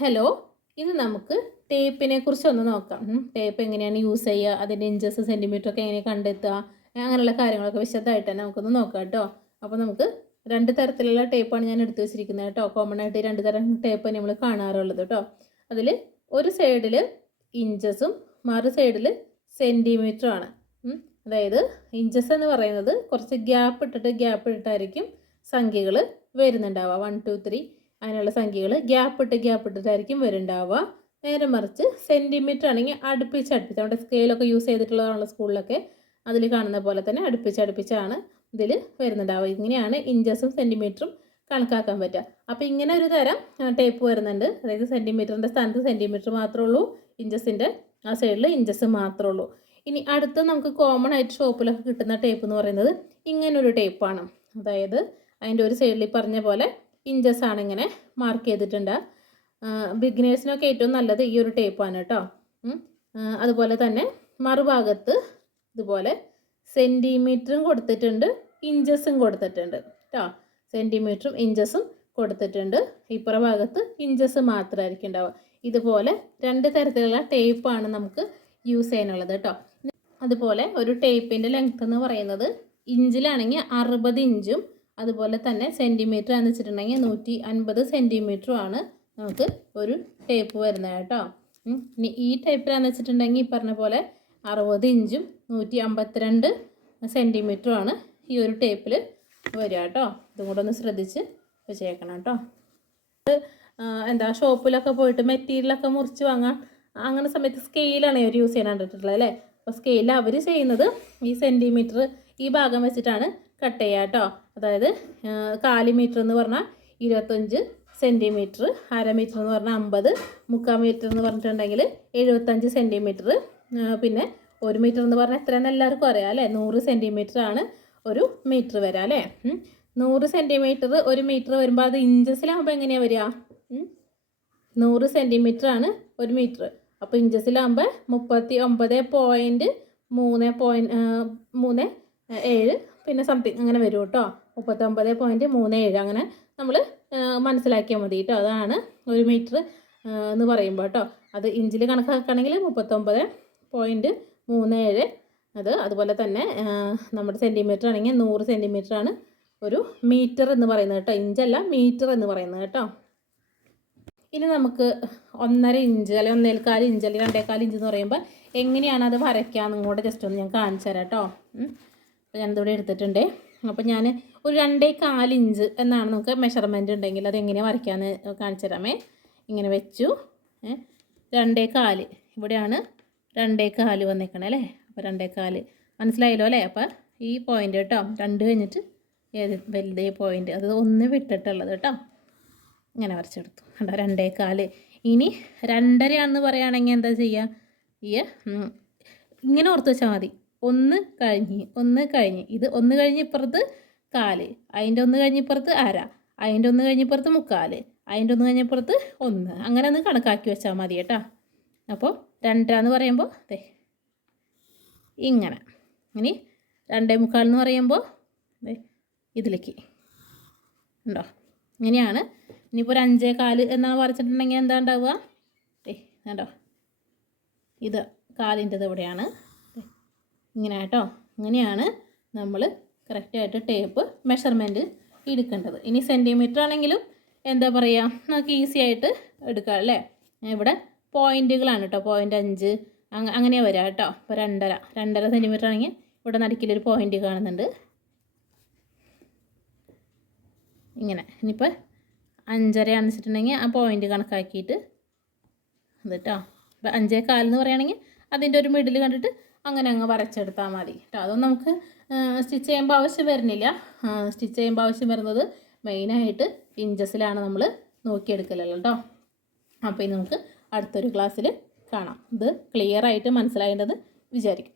Hello ഇത് നമുക്ക് ടേപ്പിനെ കുറിച്ച് ഒന്ന് നോക്കാം. ടേപ്പ് എങ്ങനെയാണ് യൂസ് ചെയ്യുക അതിന്റെ ഇഞ്ചസ് സെന്റിമീറ്റർ ഒക്കെ എങ്ങനെ കണ്ടെത്തുക അങ്ങനെയുള്ള കാര്യങ്ങളൊക്കെ വിശദമായിട്ട് തന്നെ നമുക്കൊന്ന് നോക്കാം കേട്ടോ. അപ്പോൾ നമുക്ക് രണ്ട് തരത്തിലുള്ള ടേപ്പാണ് ഞാൻ എടുത്തു വെച്ചിരിക്കുന്നത് കേട്ടോ. കോമൺ ആയിട്ട് രണ്ട് തരം ടേപ്പ് നമ്മൾ കാണാറുള്ളത് കേട്ടോ. അതിൽ ഒരു സൈഡിൽ ഇഞ്ചസും മറു സൈഡിൽ ആണ്. അതായത് ഇഞ്ചസ് എന്ന് പറയുന്നത് കുറച്ച് ഗ്യാപ്പ് ഇട്ടിട്ട് ഗ്യാപ്പ് ഇട്ടിട്ടായിരിക്കും സംഖ്യകൾ വരുന്നുണ്ടാവുക. വൺ ടു ത്രീ അതിനുള്ള സംഖ്യകൾ ഗ്യാപ്പ് ഇട്ട് ഗ്യാപ്പ് ഇട്ടിട്ടായിരിക്കും വരുന്നുണ്ടാവുക നേരെ മറിച്ച് സെന്റിമീറ്റർ ആണെങ്കിൽ അടുപ്പിച്ച് അടുപ്പിച്ച് നമ്മുടെ സ്കെയിലൊക്കെ യൂസ് ചെയ്തിട്ടുള്ളതാണല്ലോ സ്കൂളിലൊക്കെ അതിൽ കാണുന്ന പോലെ തന്നെ അടുപ്പിച്ച് അടുപ്പിച്ചാണ് ഇതിൽ വരുന്നുണ്ടാവുക. ഇങ്ങനെയാണ് ഇഞ്ചസും സെന്റിമീറ്ററും കണക്കാക്കാൻ പറ്റുക. അപ്പോൾ ഇങ്ങനെ ഒരു തരം ടേപ്പ് വരുന്നുണ്ട്. അതായത് സെന്റിമീറ്ററിന്റെ സ്ഥാനത്ത് സെന്റിമീറ്റർ മാത്രമേ ഉള്ളൂ ഇഞ്ചസിന്റെ ആ സൈഡിൽ ഇഞ്ചസ് മാത്രമേ ഉള്ളൂ. ഇനി അടുത്ത് നമുക്ക് കോമൺ ആയിട്ട് ഷോപ്പിലൊക്കെ കിട്ടുന്ന ടേപ്പ് എന്ന് പറയുന്നത് ഇങ്ങനൊരു ടേപ്പാണ് അതായത് അതിന്റെ ഒരു സൈഡിൽ പറഞ്ഞ പോലെ ഇഞ്ചസ് ആണ് ഇങ്ങനെ മാർക്ക് ചെയ്തിട്ടുണ്ട്. ബിഗിനേഴ്സിനൊക്കെ ഏറ്റവും നല്ലത് ഈ ഒരു ടേപ്പാണ് കേട്ടോ. അതുപോലെ തന്നെ മറുഭാഗത്ത് ഇതുപോലെ സെന്റിമീറ്ററും കൊടുത്തിട്ടുണ്ട് ഇഞ്ചസും കൊടുത്തിട്ടുണ്ട് കേട്ടോ സെന്റിമീറ്ററും ഇഞ്ചസും കൊടുത്തിട്ടുണ്ട്. ഇപ്പുറ ഭാഗത്ത് ഇഞ്ചസ് മാത്രമായിരിക്കും ഉണ്ടാവുക. ഇതുപോലെ രണ്ട് തരത്തിലുള്ള ടേപ്പാണ് നമുക്ക് യൂസ് ചെയ്യാനുള്ളത് കേട്ടോ അതുപോലെ ഒരു ടേപ്പിന്റെ ലെങ്ത് എന്ന് പറയുന്നത് ഇഞ്ചിലാണെങ്കിൽ അറുപത് ഇഞ്ചും അതുപോലെ തന്നെ സെന്റിമീറ്റർ എന്ന് വെച്ചിട്ടുണ്ടെങ്കിൽ നൂറ്റി അൻപത് സെന്റിമീറ്ററും ആണ് നമുക്ക് ഒരു ടേപ്പ് വരുന്നത് കേട്ടോ. ഇനി ഈ ടൈപ്പിലാന്ന് വെച്ചിട്ടുണ്ടെങ്കിൽ ഈ പറഞ്ഞ പോലെ അറുപത് ഇഞ്ചും നൂറ്റി അമ്പത്തിരണ്ട് സെന്റിമീറ്ററും ആണ് ഈ ഒരു ടേപ്പിൽ വരിക കേട്ടോ. ഇതും കൂടെ ഒന്ന് ശ്രദ്ധിച്ച് വെച്ചേക്കണം കേട്ടോ. എന്താ ഷോപ്പിലൊക്കെ പോയിട്ട് മെറ്റീരിയലൊക്കെ മുറിച്ച് വാങ്ങാൻ അങ്ങനെ സമയത്ത് സ്കെയിലാണ് ഇവർ യൂസ് ചെയ്യാൻ കണ്ടിട്ടുള്ളത് അല്ലേ? അപ്പോൾ സ്കെയിൽ അവർ ചെയ്യുന്നത് ഈ സെന്റിമീറ്റർ ഈ ഭാഗം വെച്ചിട്ടാണ് കട്ട് ചെയ്യുക കേട്ടോ. അതായത് കാൽ മീറ്റർ എന്ന് പറഞ്ഞാൽ ഇരുപത്തഞ്ച് സെന്റിമീറ്റർ അര മീറ്റർ എന്ന് പറഞ്ഞാൽ അമ്പത് മുക്കാൽ മീറ്റർ എന്ന് പറഞ്ഞിട്ടുണ്ടെങ്കിൽ എഴുപത്തഞ്ച് സെന്റിമീറ്റർ പിന്നെ ഒരു മീറ്റർ എന്ന് പറഞ്ഞാൽ എത്രയെന്ന് എല്ലാവർക്കും അറിയാം അല്ലേ? നൂറ് സെന്റിമീറ്റർ ആണ് ഒരു മീറ്റർ വരിക അല്ലേ. നൂറ് സെന്റിമീറ്റർ ഒരു മീറ്റർ വരുമ്പോൾ അത് ഇഞ്ചസിലാകുമ്പോൾ എങ്ങനെയാണ് വരിക? നൂറ് സെന്റിമീറ്റർ ആണ് ഒരു മീറ്റർ. അപ്പോൾ ഇഞ്ചസിലാകുമ്പോൾ മുപ്പത്തി ഒമ്പത് പോയിന്റ് മൂന്ന് പോയിന്റ് മൂന്ന് ഏഴ് പിന്നെ സംതിങ് അങ്ങനെ വരും കേട്ടോ. മുപ്പത്തൊമ്പത് പോയിന്റ് മൂന്ന് ഏഴ്. അങ്ങനെ നമ്മൾ മനസ്സിലാക്കിയാൽ മതി കേട്ടോ അതാണ് ഒരു മീറ്റർ എന്ന് പറയുമ്പോൾ കേട്ടോ അത് ഇഞ്ചിൽ കണക്കാക്കുകയാണെങ്കിൽ മുപ്പത്തൊമ്പത് പോയിന്റ് മൂന്ന് ഏഴ്. അത് അതുപോലെ തന്നെ നമ്മുടെ സെന്റിമീറ്റർ ആണെങ്കിൽ നൂറ് സെന്റിമീറ്റർ ആണ് ഒരു മീറ്റർ എന്ന് പറയുന്നത് കേട്ടോ ഇഞ്ചല്ല മീറ്റർ എന്ന് പറയുന്നത് കേട്ടോ ഇനി നമുക്ക് ഒന്നര ഇഞ്ച് അല്ലെങ്കിൽ ഒന്നേൽക്കാൽ ഇഞ്ച് അല്ലെങ്കിൽ രണ്ടേക്കാൽ ഇഞ്ച് എന്ന് പറയുമ്പോൾ എങ്ങനെയാണ് അത് വരയ്ക്കാമെന്നും കൂടെ ജസ്റ്റ് ഒന്ന് ഞാൻ കാണിച്ചു തരാം കേട്ടോ അപ്പോൾ ഞാനിതിവിടെ എടുത്തിട്ടുണ്ട്. അപ്പോൾ ഞാൻ ഒരു രണ്ടേ കാലിഞ്ച് എന്നാണ് നമുക്ക് മെഷർമെന്റ് ഉണ്ടെങ്കിൽ അത് എങ്ങനെയാണ് വരയ്ക്കാമെന്ന് കാണിച്ചു തരാമേ. ഇങ്ങനെ വെച്ചു. രണ്ടേ കാൽ. ഇവിടെയാണ് രണ്ടേ കാൽ വന്നേക്കണേ അല്ലേ? അപ്പോൾ രണ്ടേ കാൽ. മനസ്സിലായല്ലോ അല്ലേ? അപ്പോൾ ഈ പോയിന്റ് കേട്ടോ രണ്ട് കഴിഞ്ഞിട്ട് ഏത് വലുതേ പോയിന്റ് അത് ഒന്ന് വിട്ടിട്ടുള്ളത് കേട്ടോ. ഇങ്ങനെ വരച്ചെടുത്തു. കണ്ടോ? രണ്ടേ കാൽ. ഇനി രണ്ടരയാണെന്ന് പറയുകയാണെങ്കിൽ എന്താ ചെയ്യുക? ഈ ഇങ്ങനെ ഓർത്ത് വെച്ചാൽ മതി. ഒന്ന് കഴിഞ്ഞ് ഒന്ന് കഴിഞ്ഞ്. ഇത് ഒന്ന് കഴിഞ്ഞ് ഇപ്പുറത്ത് കാൽ അതിന്റെ ഒന്ന് കഴിഞ്ഞ് ഇപ്പുറത്ത് അര അതിന്റെ ഒന്ന് കഴിഞ്ഞിപ്പുറത്ത് മുക്കാൽ അതിന്റെ ഒന്ന് കഴിഞ്ഞപ്പുറത്ത് ഒന്ന്. അങ്ങനെ ഒന്ന് കണക്കാക്കി വെച്ചാൽ മതി കേട്ടോ. അപ്പോൾ രണ്ടര എന്ന് പറയുമ്പോൾ ദേ ഇങ്ങനെ. ഇനി രണ്ടേ മുക്കാൽ എന്ന് പറയുമ്പോൾ അതെ ഇതിലേക്ക്. ഉണ്ടോ ഇങ്ങനെയാണ്. ഇനിയിപ്പോൾ ഒരു അഞ്ചേ കാൽ എന്നാണ് വരച്ചിട്ടുണ്ടെങ്കിൽ എന്താ ഉണ്ടാവുക? ഏ കണ്ടോ? ഇത് കാലിന്റെത് ഇവിടെയാണ്. ദേ, ഇങ്ങനെ കേട്ടോ ഇങ്ങനെയാണ് നമ്മൾ കറക്റ്റായിട്ട് ടേപ്പ് മെഷർമെന്റ് എടുക്കേണ്ടത്. ഇനി സെന്റിമീറ്റർ ആണെങ്കിലും എന്താ പറയുക നമുക്ക് ഈസി ആയിട്ട് എടുക്കാം അല്ലേ? ഇവിടെ പോയിന്റുകളാണ് കേട്ടോ പോയിന്റ് അഞ്ച് അങ്ങ അങ്ങനെ വരാം കേട്ടോ ഇപ്പോൾ രണ്ടര രണ്ടര സെന്റിമീറ്റർ ആണെങ്കിൽ ഇവിടെ നടുക്കിലൊരു പോയിന്റ് കാണുന്നുണ്ട്. ഇങ്ങനെ. ഇനിയിപ്പോൾ അഞ്ചരയാണെന്ന് വെച്ചിട്ടുണ്ടെങ്കിൽ ആ പോയിന്റ് കണക്കാക്കിയിട്ട് അത് കേട്ടോ ഇപ്പം അഞ്ചേ കാലെന്ന് പറയുകയാണെങ്കിൽ അതിന്റെ ഒരു മിഡിൽ കണ്ടിട്ട് അങ്ങനെ അങ്ങ് വരച്ചെടുത്താൽ മതി കേട്ടോ അതൊന്നും നമുക്ക് സ്റ്റിച്ച് ചെയ്യുമ്പോൾ ആവശ്യം വരുന്നില്ല. സ്റ്റിച്ച് ചെയ്യുമ്പോൾ ആവശ്യം വരുന്നത് മെയിനായിട്ട് പിഞ്ചസിലാണ് നമ്മൾ നോക്കിയെടുക്കലല്ലോ കേട്ടോ അപ്പോൾ ഇനി നമുക്ക് അടുത്തൊരു ക്ലാസ്സിൽ കാണാം. ഇത് ക്ലിയർ ആയിട്ട് മനസ്സിലായേണ്ടത് വിചാരിക്കും.